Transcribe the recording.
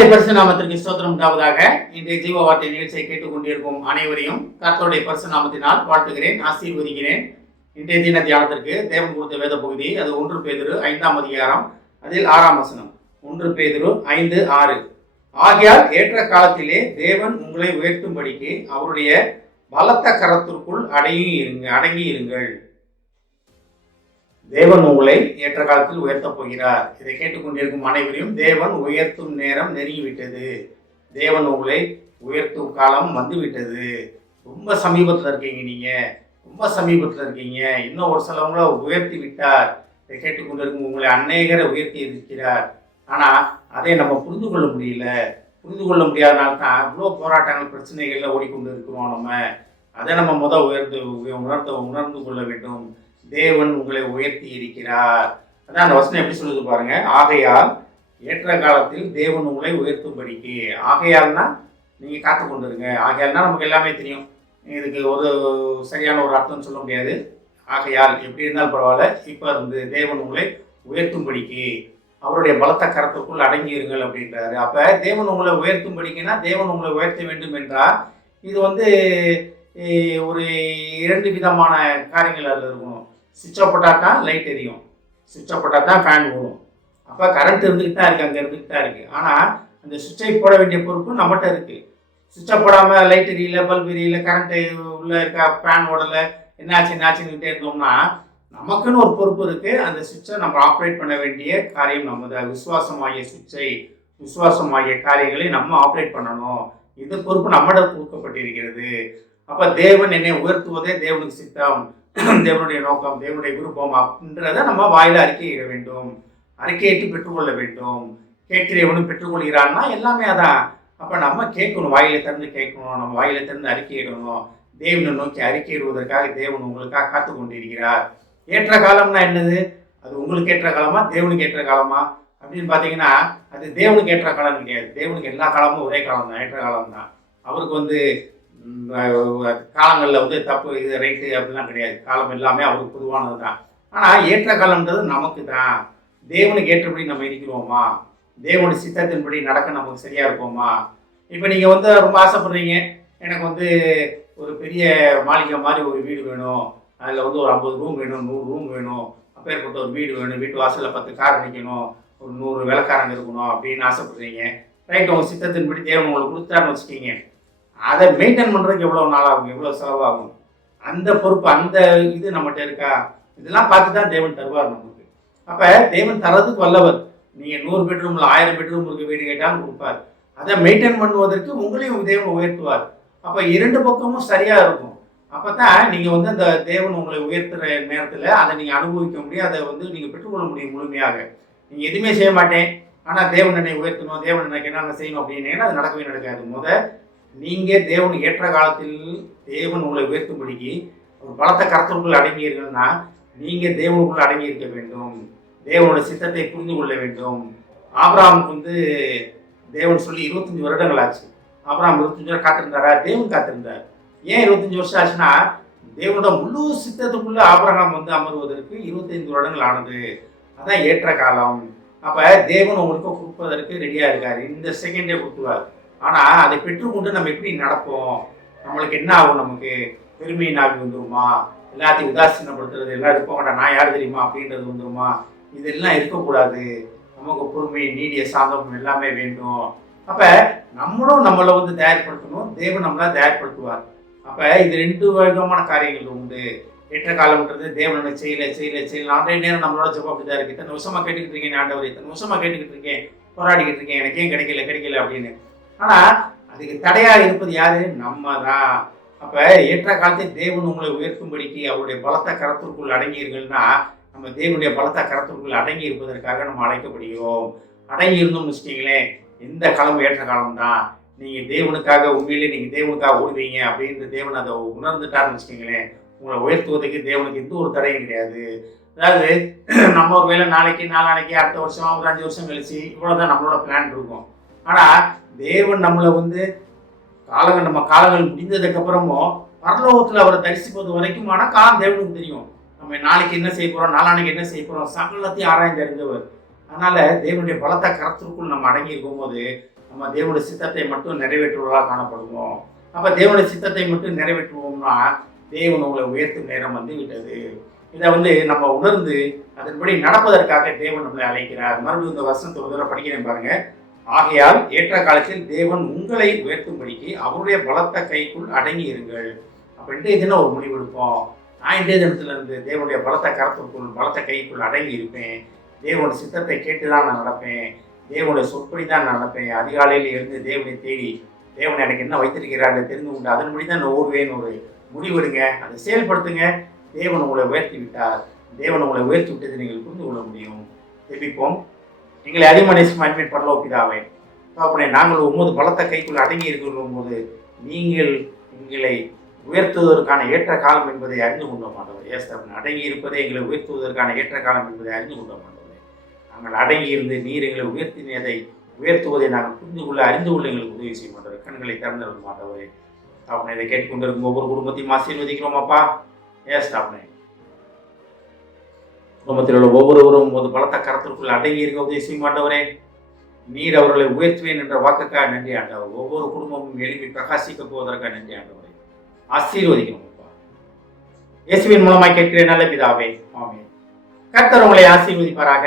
கர்த்தருடைய பரிசு நாமத்திற்கு ஸ்தோத்திரம் உண்டாவதாக. இன்றைய ஜீவ வார்த்தை நிகழ்ச்சியை கேட்டுக்கொண்டிருக்கும் அனைவரையும் கர்த்தருடைய பரிசு நாமத்தினால் வாழ்த்துகிறேன், ஆசீர்வதிக்கிறேன். இன்றைய தின தியானத்திற்கு தேவன் கொடுத்த வேத பகுதி அது 1 பேதுரு 5ஆம் அதிகாரம், அதில் 6ஆம் வசனம். 1 பேதுரு 5:6. ஆகையால் ஏற்ற காலத்திலே தேவன் உங்களை உயர்த்தும்படிக்கு அவருடைய பலத்த கரத்திற்குள் அடங்கி இருங்கள். தேவன் உங்களை ஏற்ற காலத்தில் உயர்த்தப் போகிறார். இதை கேட்டுக்கொண்டிருக்கும் அனைவரையும் தேவன் உயர்த்தும் நேரம் நெருங்கிவிட்டது. தேவன் உங்களை உயர்த்தும் காலம் வந்துவிட்டது. ரொம்ப சமீபத்தில் இருக்கீங்க, ரொம்ப சமீபத்தில் இருக்கீங்க. இன்னும் ஒரு சிலவங்களை உயர்த்தி விட்டார். இதை கேட்டுக்கொண்டிருக்கும் உங்களை அநேகரை உயர்த்தி இருக்கிறார். ஆனால் அதை நம்ம புரிந்து கொள்ள முடியல. புரிந்து கொள்ள முடியாதனால தான் இவ்வளோ போராட்டங்கள் பிரச்சனைகளில் ஓடிக்கொண்டு இருக்கிறோம். அதை நம்ம உணர்ந்து கொள்ள வேண்டும். தேவன் உங்களை உயர்த்தி இருக்கிறார். அதான் அந்த வசனம் எப்படி சொல்லுது பாருங்க. ஆகையால் ஏற்ற காலத்தில் தேவன் உங்களை உயர்த்தும்படிக்கு. ஆகையால்னா நீங்க காத்து கொண்டிருங்க. ஆகையால்னா நமக்கு எல்லாமே தெரியும். இதுக்கு ஒரு சரியான ஒரு அர்த்தம் சொல்ல முடியாது. ஆகையால் எப்படி இருந்தாலும் பரவாயில்ல, இப்ப இருந்து தேவன் உங்களை உயர்த்தும்படிக்கு அவருடைய பலத்த கரத்துக்குள் அடங்கி இருங்கள் அப்படின்றாரு. அப்ப தேவன் உங்களை உயர்த்தும்படிக்குன்னா தேவன் உங்களை உயர்த்த வேண்டும் என்றால் இது ஒரு 2 விதமான காரியங்கள் அதில் இருக்கணும். சுவிட்ச் ஆஃப் போட்டால் தான் லைட் எரியும், சுவிட்ச் ஆஃப் போட்டால் தான் ஃபேன் ஓடும். அப்போ கரண்ட் இருந்துக்கிட்டு தான் இருக்குது, அங்கே இருந்துக்கிட்டு தான் இருக்குது. ஆனால் அந்த சுவிட்சை போட வேண்டிய பொறுப்பு நம்மகிட்ட இருக்குது. சுவிட்சை போடாமல் லைட் எரியல, பல்ப் எரியல, கரண்ட்டு உள்ளே இருக்க ஃபேன் ஓடலை, என்னாச்சுன்னுக்கிட்டே இருந்தோம்னா நமக்குன்னு ஒரு பொறுப்பு இருக்குது. அந்த சுவிட்சை நம்ம ஆப்ரேட் பண்ண வேண்டிய காரியம் நம்ம விசுவாசமாகிய சுவிட்சை, விசுவாசமாகிய காரியங்களை நம்ம ஆப்ரேட் பண்ணணும். இது பொறுப்பு நம்மிடம் கொடுக்கப்பட்டிருக்கிறது. அப்போ தேவன் என்னை உயர்த்துவதே தேவனுக்கு சித்தம், தேவனுடைய நோக்கம், தேவனுடைய விருப்பம் அப்படின்றத நம்ம வாயில அறிக்கையிட வேண்டும். அறிக்கையிட்டு பெற்றுக்கொள்ள வேண்டும். கேட்கிறவனும் பெற்றுக்கொள்கிறான்னா எல்லாமே அதான். அப்போ நம்ம கேட்கணும், வாயில திறந்து கேட்கணும், நம்ம வாயில திறந்து அறிக்கையிடணும். தேவனை நோக்கி அறிக்கையிடுவதற்காக தேவன் உங்களுக்காக காத்து கொண்டிருக்கிறார். ஏற்ற காலம்னா என்னது? அது உங்களுக்கு ஏற்ற காலமா, தேவனுக்கு ஏற்ற காலமா அப்படின்னு பார்த்தீங்கன்னா அது தேவனுக்கு ஏற்ற காலம் கிடையாது. தேவனுக்கு எல்லா காலமும் ஒரே காலம் தான், ஏற்ற காலம் தான். அவருக்கு காலங்களில் தப்பு இது ரைட்டு அப்படிலாம் கிடையாது. காலம் எல்லாமே அவருக்கு பொதுவானது தான். ஆனால் ஏற்ற காலம்ன்றது நமக்கு தான். தேவனுக்கு ஏற்றபடி நம்ம இருக்கிறோமா, தேவனுடைய சித்தத்தின்படி நடக்க நமக்கு சரியா இருப்போமா? இப்போ நீங்கள் ரொம்ப ஆசைப்படுறீங்க, எனக்கு ஒரு பெரிய மாளிகை மாதிரி ஒரு வீடு வேணும், அதில் ஒரு 50 ரூம் வேணும், 100 ரூம் வேணும், அப்பேற்பட்ட ஒரு வீடு வேணும், வீட்டு வாசலில் 10 கார் நிற்கணும், ஒரு 100 வேலைக்காரங்க இருக்கணும் அப்படின்னு ஆசைப்படுறீங்க. ரைட், உங்கள் சித்தத்தின்படி தேவன் உங்களுக்கு கொடுத்தான்னு வச்சுக்கிங்க. அதை மெயின்டைன் பண்ணுறதுக்கு எவ்வளோ நாளாகும், எவ்வளோ செலவாகும்? அந்த பொறுப்பு, அந்த இது நம்மகிட்ட இருக்கா? இதெல்லாம் பார்த்து தான் தேவன் தருவார் நமக்கு. அப்போ தேவன் தரதுக்கு வல்லவர். நீங்கள் 100 பெட்ரூமில் 1000 பெட்ரூம் இருக்க வீடு கேட்டாலும் கொடுப்பார். அதை மெயின்டைன் பண்ணுவதற்கு உங்களையும் தேவன் உயர்த்துவார். அப்போ 2 பக்கமும் சரியாக இருக்கும். அப்போ தான் நீங்கள் அந்த தேவன் உங்களை உயர்த்துகிற நேரத்தில் அதை நீங்கள் அனுபவிக்க முடியும், அதை நீங்கள் பெற்றுக்கொள்ள முடியும் முழுமையாக. நீங்கள் எதுவுமே செய்ய மாட்டேன், ஆனால் தேவன் என்னை உயர்த்தணும், தேவன் எனக்கு என்னென்ன செய்யணும் அப்படின்னீங்கன்னா அது நடக்கவே நடக்காது. நீங்கள் தேவன் ஏற்ற காலத்தில் தேவன் உங்களை உயர்த்தும்படிக்கு ஒரு பலத்த கரத்திற்குள் அடங்கியிருக்கணும்னா நீங்கள் தேவனுக்குள்ள அடங்கி இருக்க வேண்டும். தேவனோட சித்தத்தை புரிந்து கொள்ள வேண்டும். ஆபிரகாமுக்கு தேவன் சொல்லி 25 வருடங்கள் ஆச்சு. ஆபிரகாம் 25 வருடம் காத்திருந்தாரா? தேவன் காத்திருந்தார். ஏன் 25 வருஷம் ஆச்சுன்னா தேவனோட முழு சித்தத்துக்குள்ள ஆபிரகாம் அமர்வதற்கு 25 வருடங்கள் ஆனது. அதான் ஏற்ற காலம். அப்போ தேவன் உங்களுக்கு கொடுப்பதற்கு ரெடியாக இருக்காரு. இந்த செகண்டே கொடுத்துருவார். ஆனால் அதை பெற்றுக்கொண்டு நம்ம எப்படி நடப்போம்? நம்மளுக்கு என்ன ஆகும்? நமக்கு பெருமை நாவி வந்துருமா? எல்லாத்தையும் உதாசீனப்படுத்துறது, எல்லாம் இருப்போம்டா நான் யார் தெரியுமா அப்படின்றது வந்துருமா? இதெல்லாம் இருக்கக்கூடாது. நமக்கு பொறுமை, நீடிய சாந்தம் எல்லாமே வேண்டும். அப்போ நம்மளும் நம்மளை தயார்படுத்தணும், தேவன் நம்மளை தயார்படுத்துவார். அப்போ இது 2 விதமான காரியங்கள் உண்டு. ஏற்ற காலம்ன்றது தேவனை செய்யல அன்றைய நேரம் நம்மளோட ஜெபம் அப்படிதான் இருக்கு. இத்தனை வருஷமா கேட்டுக்கிட்டு இருக்கேன் ஆண்டவர், இத்தனை வருஷமா கேட்டுக்கிட்டு இருக்கேன், போராடிக்கிட்டு இருக்கேன், எனக்கு ஏன் கிடைக்கல அப்படின்னு. ஆனால் அதுக்கு தடையாக இருப்பது யாரு? நம்ம தான். அப்போ ஏற்ற காலத்தில் தேவன் உங்களை உயர்த்தும்படிக்கு அவருடைய பலத்த கரத்திற்குள் அடங்கியிருங்கன்னா நம்ம தேவனுடைய பலத்த கரத்திற்குள் அடங்கி இருப்பதற்காக நம்ம அழைக்கப்படுகிறோம். அடங்கி இருந்தோம்னு வச்சுக்கிங்களேன், எந்த காலமும் ஏற்ற காலம் தான். நீங்கள் தேவனுக்காக உண்மையிலே நீங்கள் தேவனுக்காக ஓடுவீங்க அப்படின்னு தேவன் அதை உணர்ந்துட்டாருன்னு வச்சுக்கிங்களேன், உங்களை உயர்த்துவதற்கு தேவனுக்கு எந்த ஒரு தடையும் கிடையாது. அதாவது நம்ம ஒரு வேலை நாளைக்கு நாளானைக்கு அடுத்த வருஷம் ஒரு 5 வருஷம் கழிச்சு இவ்வளோதான் நம்மளோட பிளான் இருக்கும். ஆனால் தேவன் நம்மளை நம்ம காலங்கள் முடிந்ததுக்கு அப்புறமும் பரலோகத்தில் அவரை தரிசிப்பது வரைக்கும் ஆனால் காலம் தேவனுக்கு தெரியும். நம்ம நாளைக்கு என்ன செய்ய போகிறோம், நாளானைக்கு என்ன செய்ய போகிறோம், சகலத்தையும் ஆராய்ந்து அறிந்தவர். அதனால தேவனுடைய பலத்த கரத்திற்குள் நம்ம அடங்கி இருக்கும் போது நம்ம தேவனுடைய சித்தத்தை மட்டும் நிறைவேற்றுவதாக காணப்படுவோம். அப்போ தேவனுடைய சித்தத்தை மட்டும் நிறைவேற்றுவோம்னா தேவன் உங்களை உயர்த்தும் நேரம் வந்து விட்டது. இதை நம்ம உணர்ந்து அதன்படி நடப்பதற்காக தேவன் நம்மளை அழைக்கிறார். மறுபடியும் இந்த வசனத்தை ஒரு தடவை படிக்கிறேன் பாருங்க. ஆகையால் ஏற்ற காலத்தில் தேவன் உங்களை உயர்த்தும்படிக்கு அவருடைய பலத்த கைக்குள் அடங்கி இருங்கள். அப்போ இன்றைய தினம் ஒரு முடிவு எடுப்போம். நான் இன்றைய தினத்துல இருந்து தேவனுடைய பலத்த கரத்திற்குள் பலத்த கைக்குள் அடங்கி இருப்பேன். தேவனுடைய சித்தத்தை கேட்டுதான் நான் நடப்பேன். தேவனுடைய சொற்படி தான் நான் நடப்பேன். அதிகாலையில் எழுந்து தேவனை தேடி தேவன் எனக்கு என்ன வைத்திருக்கிறார்கள் தெரிந்து கொண்டு அதன்படி தான் நான் ஓடுவேன்னு ஒரு முடிவெடுங்க. அதை செயல்படுத்துங்க. தேவன் உங்களை உயர்த்தி விட்டார். தேவன் உங்களை உயர்த்தி விட்டதை நீங்கள் புரிந்து கொள்ள முடியும். ஜெபிப்போம். எங்களை அதிமனேசம் அன்பின் பரலோக பிதாவே, தகப்பனே, நாங்கள் உமது பலத்த கைக்குள் அடங்கி இருக்கிறோம் போது நீங்கள் எங்களை உயர்த்துவதற்கான ஏற்ற காலம் என்பதை அறிந்து கொண்டோம் ஆண்டவரே. ஏசப்பன் அடங்கி இருப்பதை எங்களை உயர்த்துவதற்கான ஏற்ற காலம் என்பதை அறிந்து கொண்டோம் ஆண்டவரே. நாங்கள் அடங்கி இருந்து நீர் எங்களை உயர்த்தினதை உயர்த்துவதை நாங்கள் புரிந்து கொள்ள அறிந்து கொள்ள எங்களுக்கு உதவி செய்ய மாட்டோம். கண்களை திறந்து மாட்டவரே. தகப்பனே, இதை கேட்டுக்கொண்டிருக்கும் ஒவ்வொரு குடும்பத்தையும் ஆசீர்வதிக்கிறோம் அப்பா. தகப்பனே, குடும்பத்தில் உள்ள ஒவ்வொருவரும் ஒரு பலத்த கரத்திற்குள் அடங்கி இருக்க உதவி செய்ய மாட்டவரே. நீர் அவர்களை உயர்த்துவேன் என்ற வாக்குக்காக நன்றி ஆண்டவர். ஒவ்வொரு குடும்பமும் எழுப்பி பிரகாசிக்க போவதற்காக நன்றி ஆண்டவரே. ஆசீர்வதிக்கிறோம் அப்பா. இயேசுவின் மூலமாய் கேட்கிறேன் நல்ல பிதாவே. ஆமென். கர்த்தர் உங்களை ஆசீர்வதிப்பாராக.